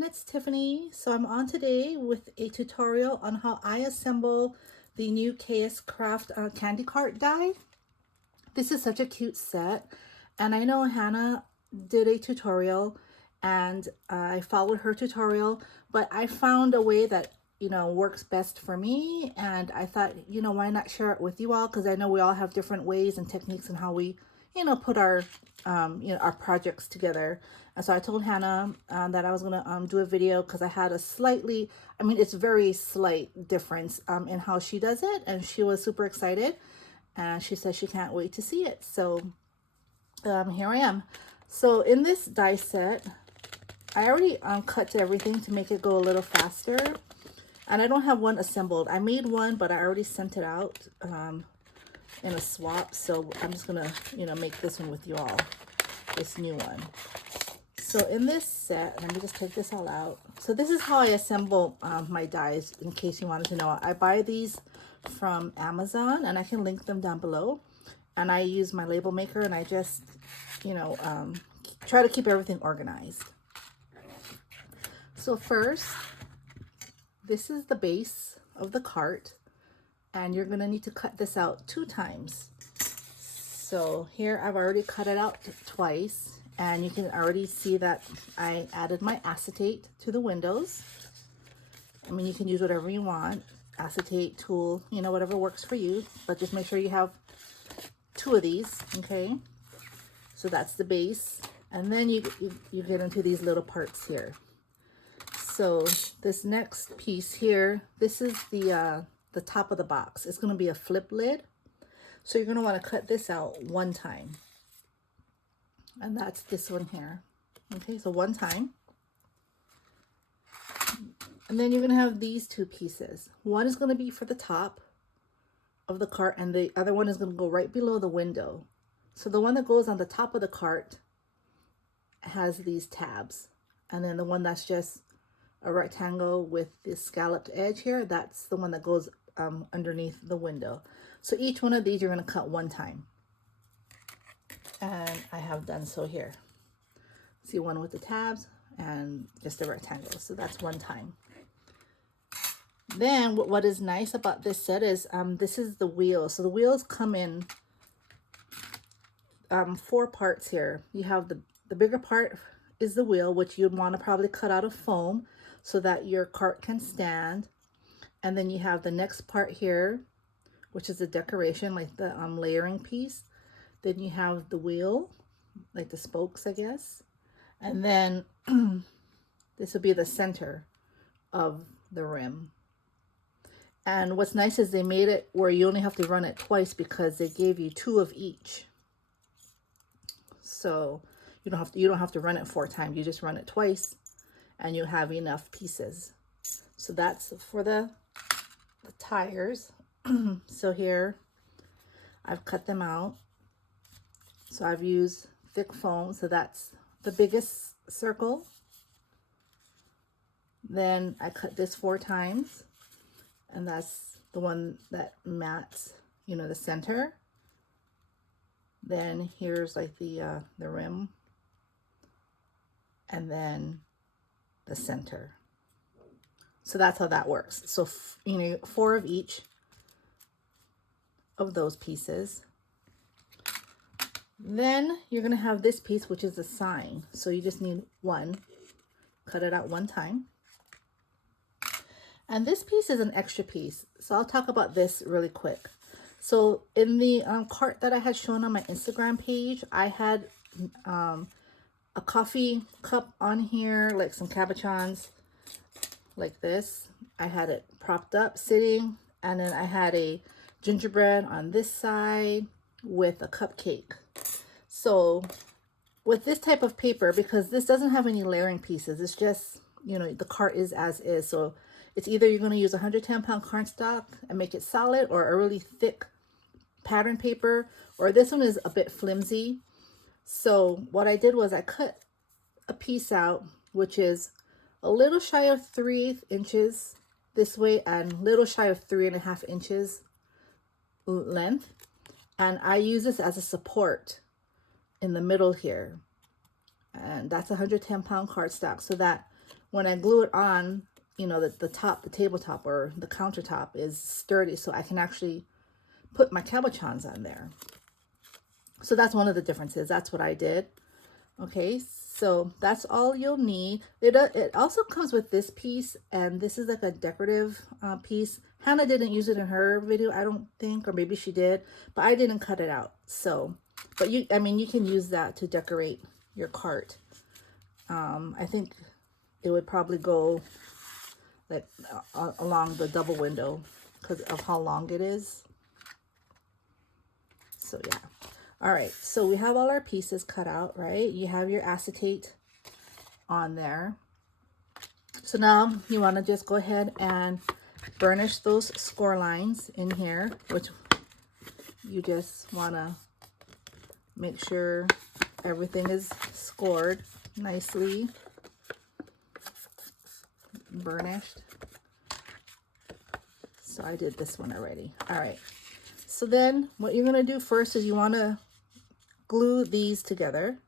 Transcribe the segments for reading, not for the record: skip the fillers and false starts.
everyone, it's Tiffany. So I'm on today with a tutorial on how I assemble the new KSCraft candy cart die. This is such a cute set, and I know Hannah did a tutorial and I followed her tutorial, but I found a way that works best for me, and I thought, why not share it with you all, because I know we all have different ways and techniques and how we put our our projects together. And so I told Hannah that I was gonna do a video, because I had a slightly, it's very slight difference in how she does it, and she was super excited, and she said she can't wait to see it. So here I am. So in this die set, I already cut everything to make it go a little faster, and I don't have one assembled. I made one, but I already sent it out in a swap, so I'm just gonna make this one with you all, this new one. So in this set, let me just take this all out. So this is how I assemble my dies, in case you wanted to know. I buy these from Amazon, and I can link them down below, and I use my label maker, and I just try to keep everything organized. So first, this is the base of the cart, and you're gonna need to cut this out 2 times. So here I've already cut it out twice, and you can already see that I added my acetate to the windows. You can use whatever you want, acetate, tulle, whatever works for you, but just make sure you have 2 of these, okay? So that's the base, and then you get into these little parts here. So this next piece here, this is the top of the box. It's going to be a flip lid. So you're going to want to cut this out 1 time. And that's this one here. Okay, so 1 time. And then you're going to have these 2 pieces. One is going to be for the top of the cart, and the other one is going to go right below the window. So the one that goes on the top of the cart has these tabs. And then the one that's just a rectangle with this scalloped edge here, that's the one that goes underneath the window. So each one of these you're going to cut 1 time, and I have done so here. See, one with the tabs and just a rectangle, so that's 1 time. Then what is nice about this set is this is the wheel. So the wheels come in 4 parts here. You have the bigger part is the wheel, which you'd want to probably cut out of foam so that your cart can stand. And then you have the next part here, which is the decoration, like the layering piece. Then you have the wheel, like the spokes, I guess. And then this will be the center of the rim. And what's nice is they made it where you only have to run it twice, because they gave you 2 of each. So you don't have to run it 4 times. You just run it twice, and you have enough pieces. So that's for the tires. So here I've cut them out. So I've used thick foam, so that's the biggest circle. Then I cut this 4 times, and that's the one that mats the center. Then here's like the rim, and then the center. So that's how that works. So 4 of each of those pieces. Then you're going to have this piece, which is a sign. So you just need 1. Cut it out 1 time. And this piece is an extra piece, so I'll talk about this really quick. So in the cart that I had shown on my Instagram page, I had a coffee cup on here, like some cabochons, like this. I had it propped up, sitting, and then I had a gingerbread on this side with a cupcake. So with this type of paper, because this doesn't have any layering pieces, it's just, the cart is as is. So it's either you're going to use 110-pound cardstock and make it solid, or a really thick pattern paper, or this one is a bit flimsy. So what I did was I cut a piece out, which is a little shy of 3/8 inches this way, and little shy of 3.5 inches length. And I use this as a support in the middle here. And that's 110-pound cardstock, so that when I glue it on, you know, the top, the tabletop or the countertop is sturdy, so I can actually put my cabochons on there. So that's one of the differences. That's what I did. Okay, so that's all you'll need. It also comes with this piece, and this is like a decorative piece. Hannah didn't use it in her video, I don't think, or maybe she did, but I didn't cut it out. So, but you, I mean, you can use that to decorate your cart. I think it would probably go like along the double window because of how long it is. So yeah. All right, so we have all our pieces cut out, right? You have your acetate on there. So now you want to just go ahead and burnish those score lines in here, which you just want to make sure everything is scored nicely, burnished. So I did this one already. All right, so then what you're going to do first is you want to glue these together.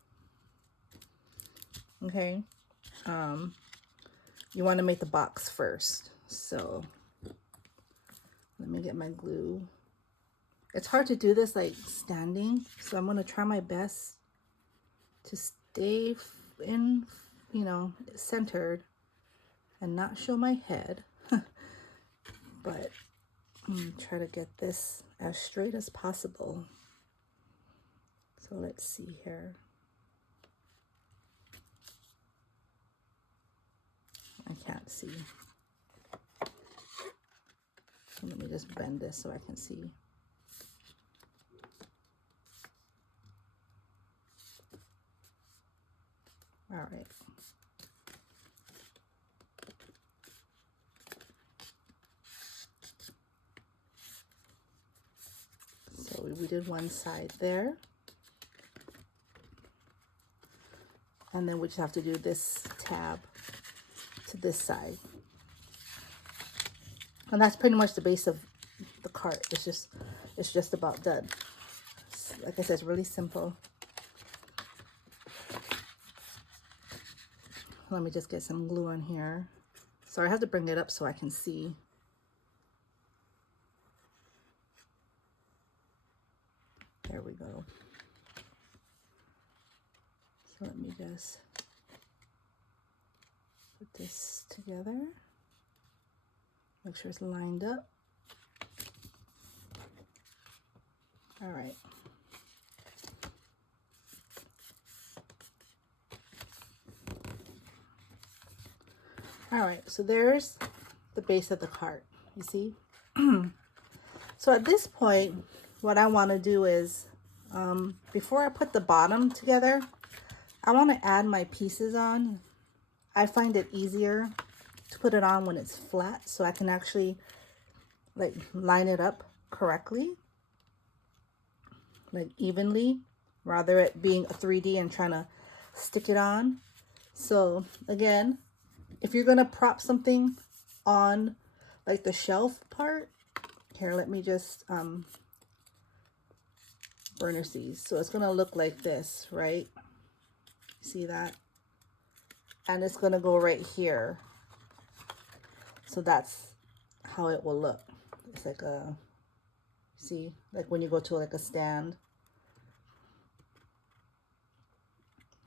Okay, you want to make the box first. So let me get my glue. It's hard to do this like standing, so I'm going to try my best to stay in, you know, centered and not show my head. But I'm going to try to get this as straight as possible. So let's see here. I can't see. So let me just bend this so I can see. All right. So we did one side there. And then we just have to do this tab to this side. And that's pretty much the base of the cart. It's just about done. Like I said, it's really simple. Let me just get some glue on here. So I have to bring it up so I can see. There we go. So let me just put this together. Make sure it's lined up. All right. All right, so there's the base of the cart, you see? So at this point, what I want to do is, before I put the bottom together, I want to add my pieces on. I find it easier to put it on when it's flat, so I can actually like line it up correctly, like evenly, rather it being a 3D and trying to stick it on. So again, if you're gonna prop something on like the shelf part, here, let me just burnish these. So it's gonna look like this, right? See that? And it's gonna go right here. So that's how it will look. It's like a, see, like when you go to like a stand.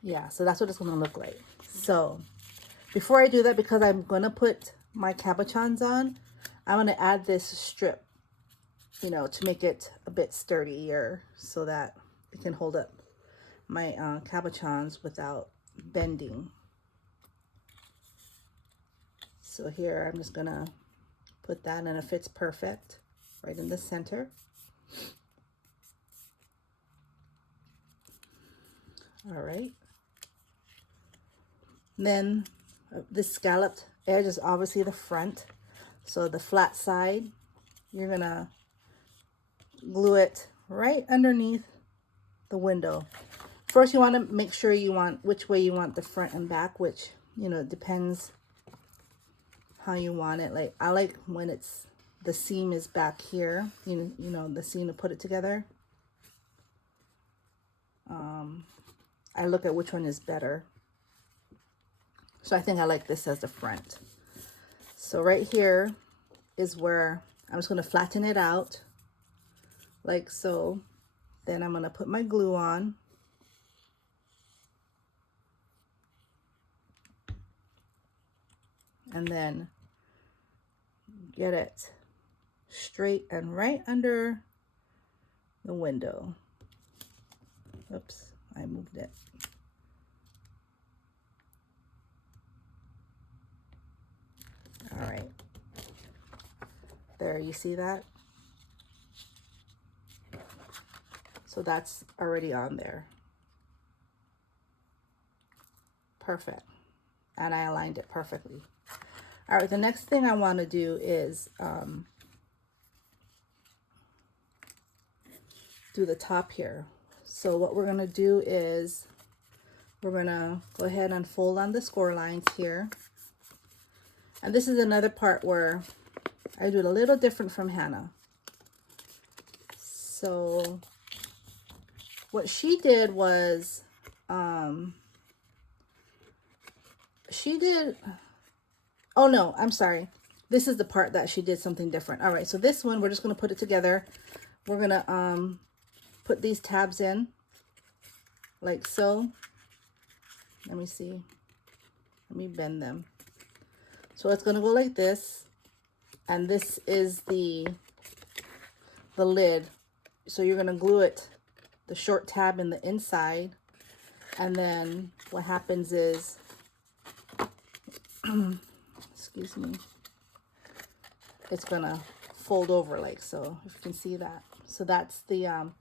Yeah, so that's what it's gonna look like. So before I do that, because I'm gonna put my cabochons on, I'm gonna add this strip, you know, to make it a bit sturdier so that it can hold up my cabochons without bending. So here I'm just gonna put that, and it fits perfect right in the center. All right. Then this scalloped edge is obviously the front. So the flat side, you're gonna glue it right underneath the window. First, you want to make sure you want which way you want the front and back, which, you know, it depends how you want it. Like I like when it's the seam is back here, you know, the seam to put it together. I look at which one is better. So I think I like this as the front. So right here is where I'm just going to flatten it out like so. Then I'm going to put my glue on. And then get it straight and right under the window. Oops, I moved it. All right. There, you see that? So that's already on there. Perfect. And I aligned it perfectly. All right, the next thing I want to do is do the top here. So what we're going to do is we're going to go ahead and fold on the score lines here. And this is another part where I do it a little different from Hannah. So what she did was, oh no, I'm sorry. This is the part that she did something different. All right, so this one, we're just gonna put it together. We're gonna put these tabs in like so. Let me see. Let me bend them. So it's gonna go like this. And this is the lid. So you're gonna glue it, the short tab in the inside. And then what happens is, excuse me, it's gonna fold over like so, if you can see that. So that's the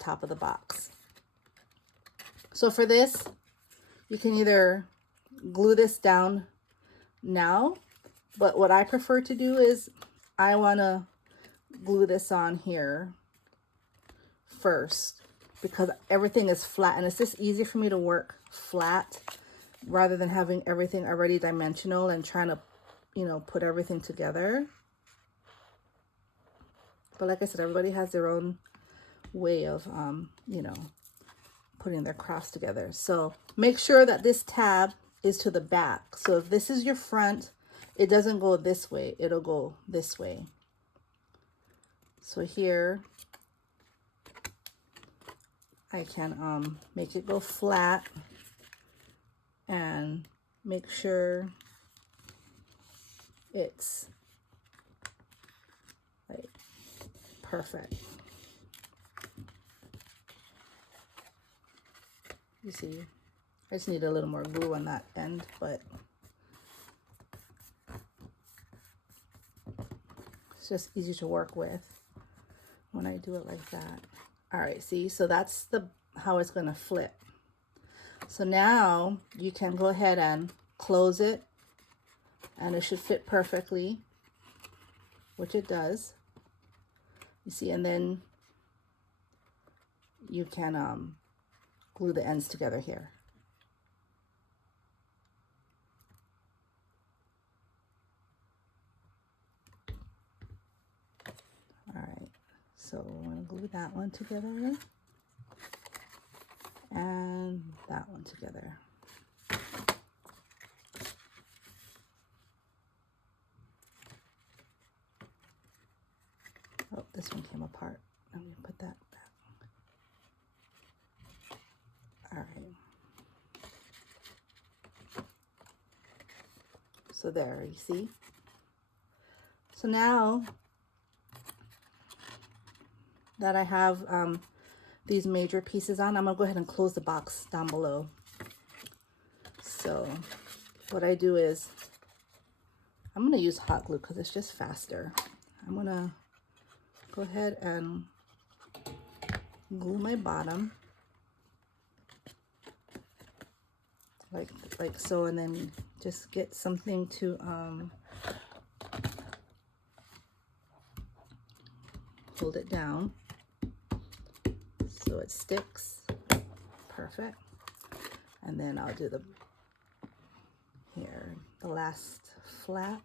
top of the box. So for this, you can either glue this down now, but what I prefer to do is I wanna glue this on here first because everything is flat and it's just easy for me to work flat rather than having everything already dimensional and trying to, you know, put everything together. But like I said, everybody has their own way of, you know, putting their crafts together. So make sure that this tab is to the back. So if this is your front, it doesn't go this way, it'll go this way. So here, I can make it go flat and make sure it's like perfect. You see, I just need a little more glue on that end, but it's just easy to work with when I do it like that. All right, see, so that's how it's gonna flip. So now you can go ahead and close it and it should fit perfectly, which it does. You see, and then you can glue the ends together here. All right, so we're gonna glue that one together and that one together. Oh, this one came apart. I'm gonna put that back. All right. So there, you see? So now that I have these major pieces on, I'm gonna go ahead and close the box down below. So what I do is, I'm gonna use hot glue because it's just faster. I'm gonna go ahead and glue my bottom like so, and then just get something to hold it down so it sticks. Perfect. And then I'll do the last flap.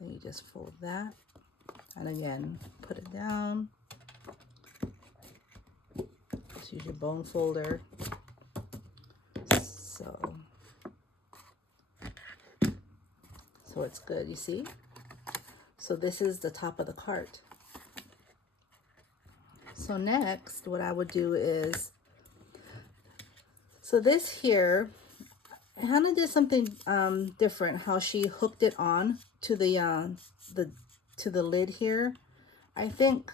Then you just fold that, and again, put it down. Just use your bone folder. So it's good, you see? So this is the top of the cart. So next, what I would do is, so this here, Hannah did something different, how she hooked it on to the lid here. I think,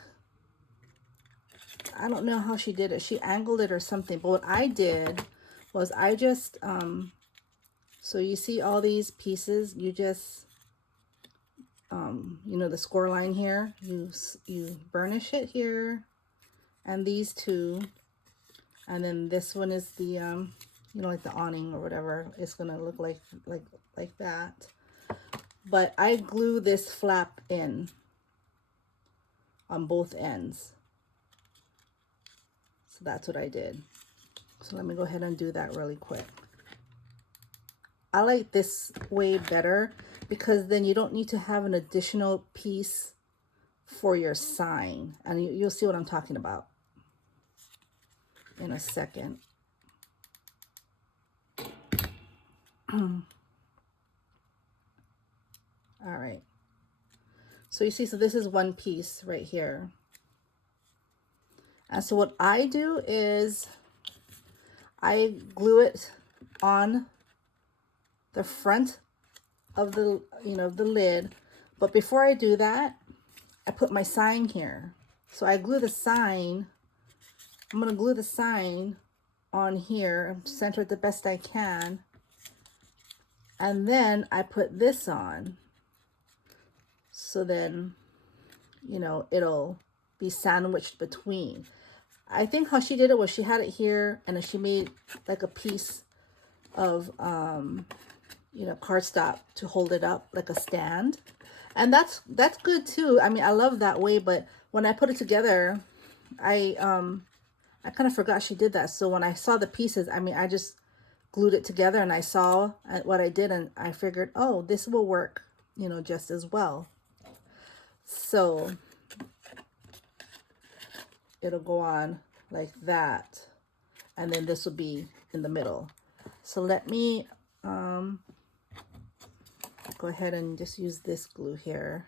I don't know how she did it. She angled it or something, but what I did was I just, so you see all these pieces, you just, you know, the score line here, you burnish it here, and these two, and then this one is the, you know, like the awning or whatever. It's gonna look like that. But I glue this flap in on both ends. So that's what I did. So let me go ahead and do that really quick. I like this way better because then you don't need to have an additional piece for your sign. And you'll see what I'm talking about in a second. All right. So you see, so this is one piece right here. And so what I do is I glue it on the front of the, you know, the lid. But before I do that, I put my sign here. So I glue the sign. I'm going to glue the sign on here, center it the best I can. And then I put this on. So then, you know, it'll be sandwiched between. I think how she did it was she had it here and then she made like a piece of, you know, cardstock to hold it up like a stand. And that's good too. I mean, I love that way, but when I put it together, I kind of forgot she did that. So when I saw the pieces, I mean, I just glued it together and I saw what I did and I figured, oh, this will work, you know, just as well. So it'll go on like that. And then this will be in the middle. So let me go ahead and just use this glue here.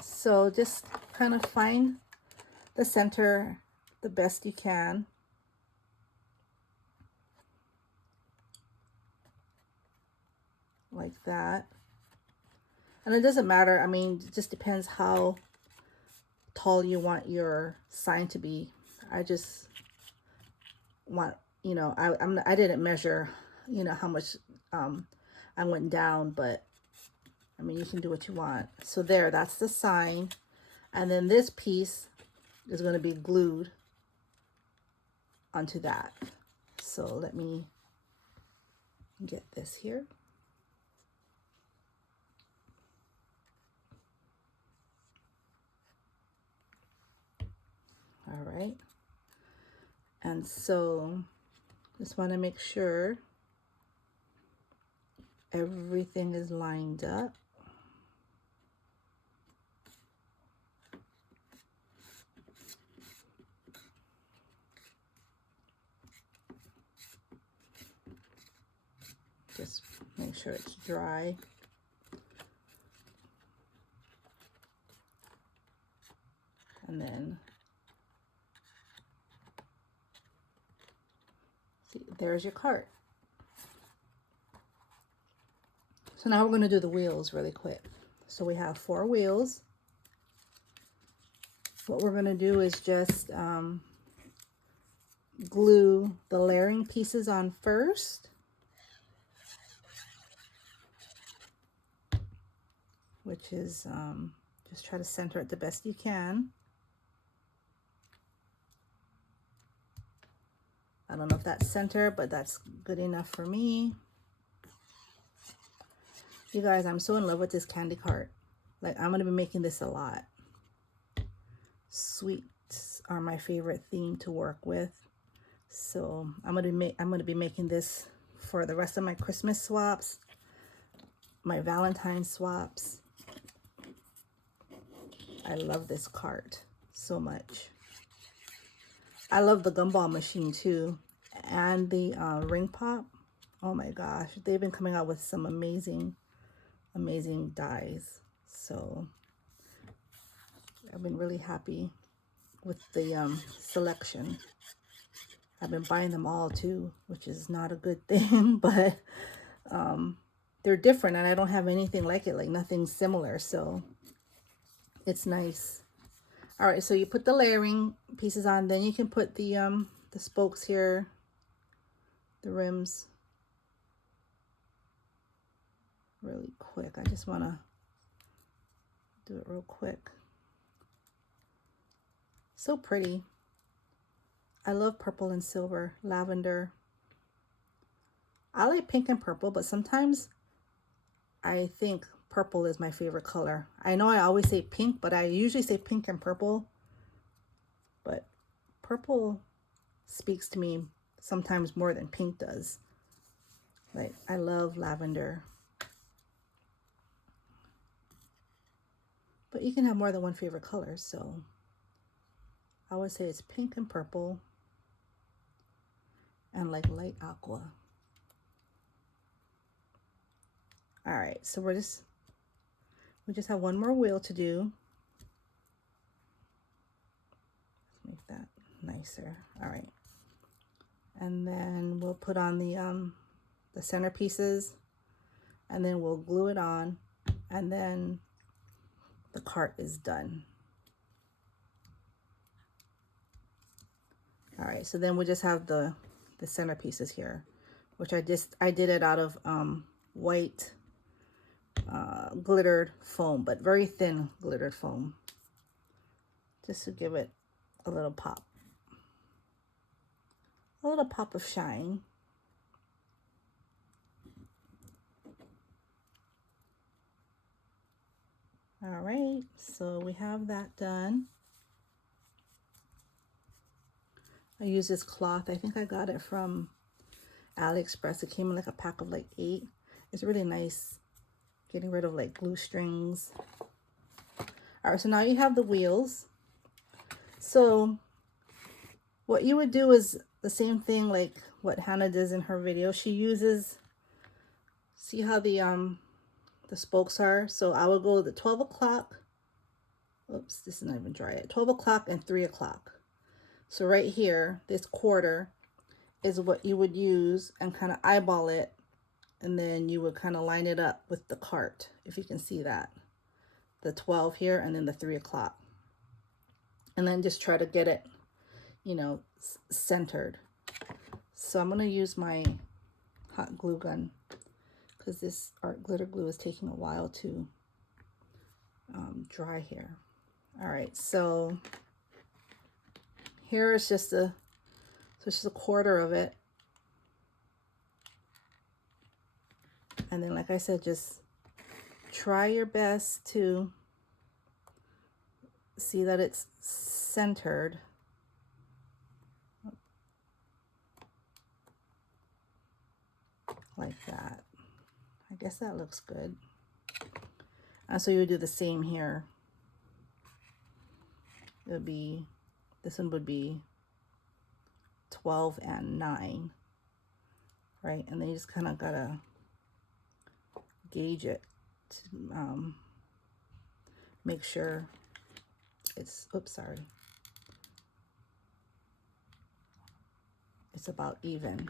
So just kind of find the center the best you can. Like that. And it doesn't matter. I mean, it just depends how tall you want your sign to be. I just want, you know, I didn't measure, you know, how much I went down, but I mean, you can do what you want. So there, that's the sign. And then this piece is going to be glued onto that. So let me get this here. All right. And so just want to make sure everything is lined up. Just make sure it's dry. And then see, there's your cart. So now we're going to do the wheels really quick. So we have 4 wheels. What we're going to do is just glue the layering pieces on first, which is just try to center it the best you can. I don't know if that's center, but that's good enough for me. You guys, I'm so in love with this candy cart. Like, I'm going to be making this a lot. Sweets are my favorite theme to work with. So I'm going to be making this for the rest of my Christmas swaps, my Valentine swaps. I love this cart so much. I love the gumball machine too, and the ring pop. Oh my gosh, they've been coming out with some amazing dies. So I've been really happy with the selection. I've been buying them all too, which is not a good thing, but they're different and I don't have anything like it, like nothing similar, so it's nice. All right, so you put the layering pieces on, then you can put the spokes here, the rims, really quick. I just want to do it real quick. So pretty. I love purple and silver, lavender. I like pink and purple, but sometimes I think purple is my favorite color. I know I always say pink, but I usually say pink and purple. But purple speaks to me sometimes more than pink does. Like, I love lavender. But you can have more than one favorite color, so I would say it's pink and purple and like light aqua. All right, so we just have one more wheel to do. Let's make that nicer. All right, and then we'll put on the center pieces, and then we'll glue it on, and then the cart is done. All right, so then we just have the center pieces here, which I did it out of white glittered foam, but very thin glittered foam, just to give it a little pop of shine. All right, so we have that done. I use this cloth. I think I got it from AliExpress. It came in like a pack of like 8. It's really nice, getting rid of like glue strings. All right, so now you have the wheels. So what you would do is the same thing like what Hannah does in her video. She uses, see how the spokes are? So I will go the 12 o'clock. Oops, this is not even dry yet. 12 o'clock and 3 o'clock. So right here, this quarter is what you would use and kind of eyeball it. And then you would kind of line it up with the cart, if you can see that. The 12 here and then the 3 o'clock. And then just try to get it, you know, centered. So I'm going to use my hot glue gun because this art glitter glue is taking a while to dry here. All right, so here is just a quarter of it. And then, like I said, just try your best to see that it's centered. Like that. I guess that looks good. And so you would do the same here. It would be, this one would be 12 and 9, right? And then you just kind of gotta gauge it to make sure it's, oops, sorry, it's about even.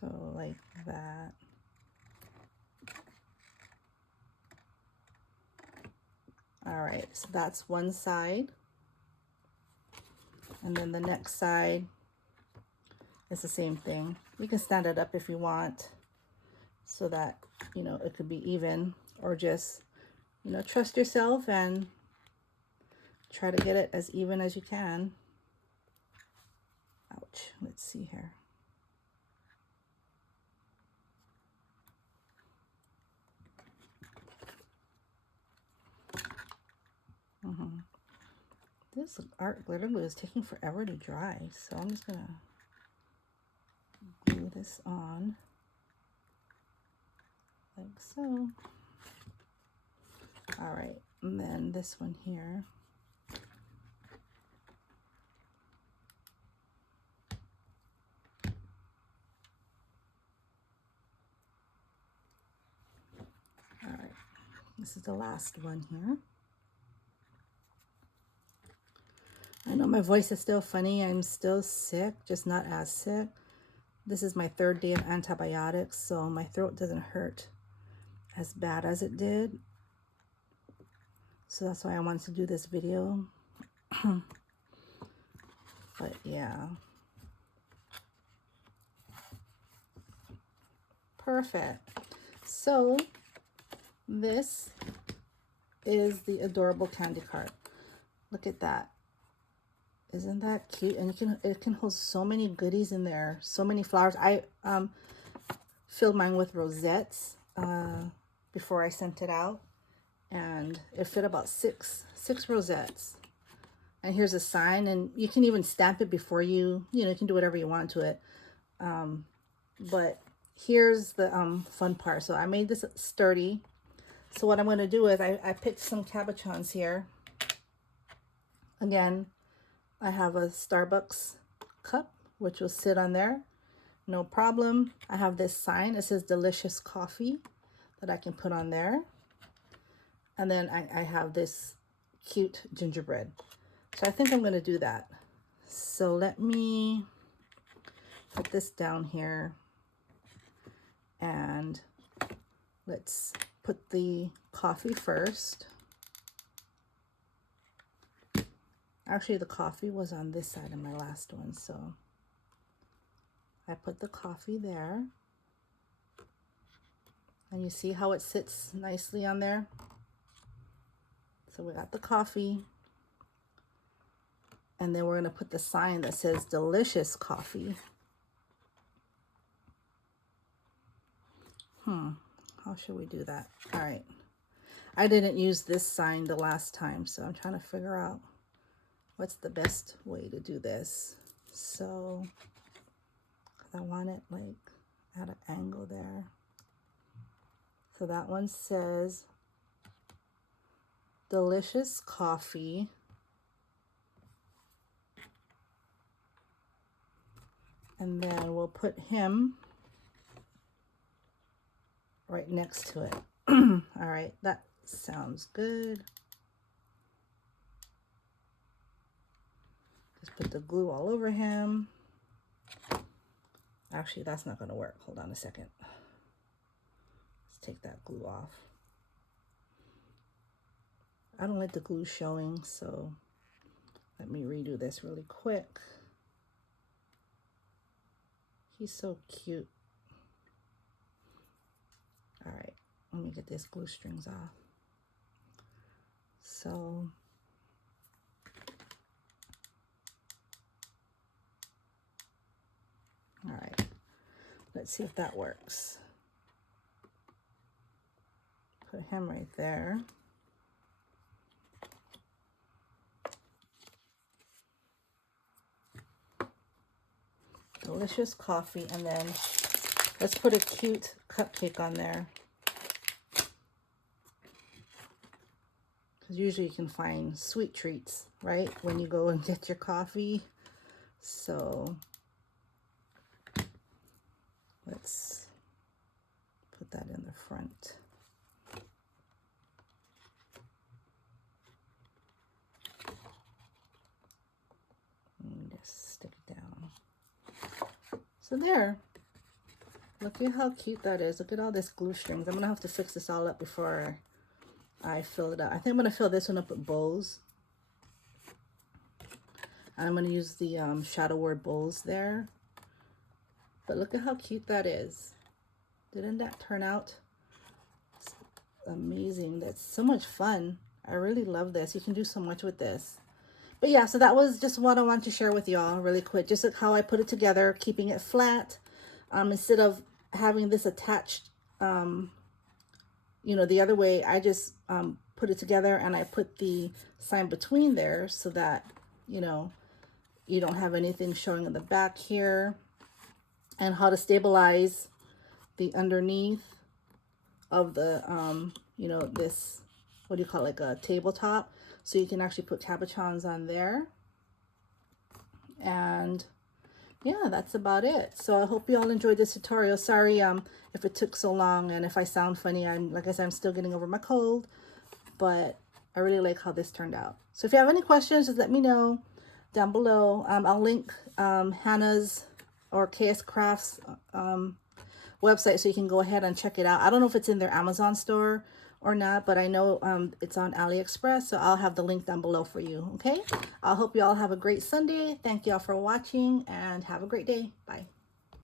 So like that. All right, so that's one side. And then the next side is the same thing. You can stand it up if you want so that, you know, it could be even, or just, you know, trust yourself and try to get it as even as you can. Ouch, let's see here. This art glitter glue is taking forever to dry, so I'm just gonna glue glue this on like so. All right, and then this one here. All right, this is the last one here. I know my voice is still funny. I'm still sick, just not as sick. This is my 3rd day of antibiotics, so my throat doesn't hurt as bad as it did. So that's why I wanted to do this video. But yeah. Perfect. So this is the adorable candy cart. Look at that. Isn't that cute? And it can hold so many goodies in there, so many flowers. I filled mine with rosettes before I sent it out, and it fit about six rosettes. And here's a sign, and you can even stamp it before you can do whatever you want to it. But here's the fun part. So I made this sturdy. So what I'm going to do is I picked some cabochons here. Again, I have a Starbucks cup, which will sit on there. No problem. I have this sign. It says delicious coffee that I can put on there. And then I have this cute gingerbread. So I think I'm going to do that. So let me put this down here. And let's put the coffee first. Actually, the coffee was on this side of my last one, so I put the coffee there. And you see how it sits nicely on there? So we got the coffee. And then we're going to put the sign that says delicious coffee. How should we do that? All right. I didn't use this sign the last time, so I'm trying to figure out what's the best way to do this. So, 'cause I want it like at an angle there. So that one says delicious coffee. And then we'll put him right next to it. All right, that sounds good. Just put the glue all over him. Actually, that's not going to work. Hold on a second. Let's take that glue off. I don't like the glue showing, so let me redo this really quick. He's so cute. All right, let me get these glue strings off. So, all right, let's see if that works. Put him right there. Delicious coffee, and then let's put a cute cupcake on there. Because usually you can find sweet treats, right? When you go and get your coffee. So let's put that in the front. And just stick it down. So there. Look at how cute that is. Look at all this glue strings. I'm going to have to fix this all up before I fill it up. I think I'm going to fill this one up with bows. I'm going to use the shadow word bows there. But look at how cute that is. Didn't that turn out amazing? That's so much fun. I really love this. You can do so much with this. But yeah, so that was just what I wanted to share with y'all really quick. Just like how I put it together, keeping it flat. Instead of having this attached, the other way, I just put it together and I put the sign between there so that, you don't have anything showing in the back here. and how to stabilize the underneath of the, you know, this, what do you call it, like a tabletop. So you can actually put cabochons on there. And yeah, that's about it. So I hope you all enjoyed this tutorial. Sorry if it took so long and if I sound funny. Like I said, I'm still getting over my cold, but I really like how this turned out. So if you have any questions, just let me know down below. I'll link Hannah's or KSCraft's website so you can go ahead and check it out. I don't know if it's in their Amazon store or not, but I know it's on AliExpress, so I'll have the link down below for you. Okay, I hope you all have a great Sunday. Thank you all for watching and have a great day. Bye.